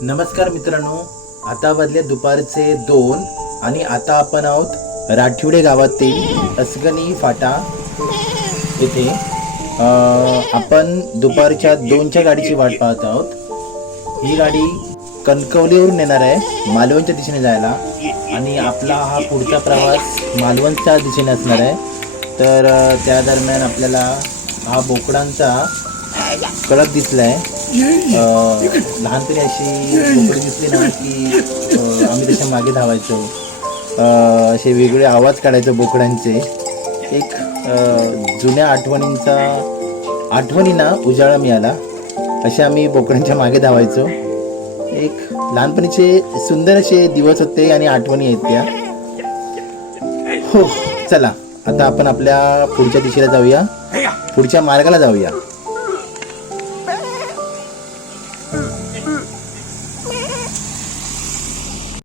नमस्कार मित्रांनो आता वाजले दुपारचे दोन आणि आता आपण आहोत राठिवडे गावातील असगणी फाटा येथे. आपण दुपारच्या दोनच्या गाडीची वाट पाहत आहोत. ही गाडी कणकवलीवरून येणार आहे मालवणच्या दिशेने जायला. आणि आपला हा पुढचा प्रवास मालवणच्या दिशेने असणार आहे. तर त्या दरम्यान आपल्याला हा बोकडांचा कळप दिसला आहे लहानपणी अशी बोकडी दिसली ना की आम्ही त्याच्यामागे धावायचो. असे वेगवेगळे आवाज काढायचो बोकडांचे. एक जुन्या आठवणींचा आठवणींना उजाळा मिळाला. असे आम्ही बोकडांच्या मागे धावायचो. एक लहानपणीचे सुंदर असे दिवस होते आणि आठवणी आहेत त्या. हो चला. आता आपण आपल्या पुढच्या दिशेला जाऊया. पुढच्या मार्गाला जाऊया.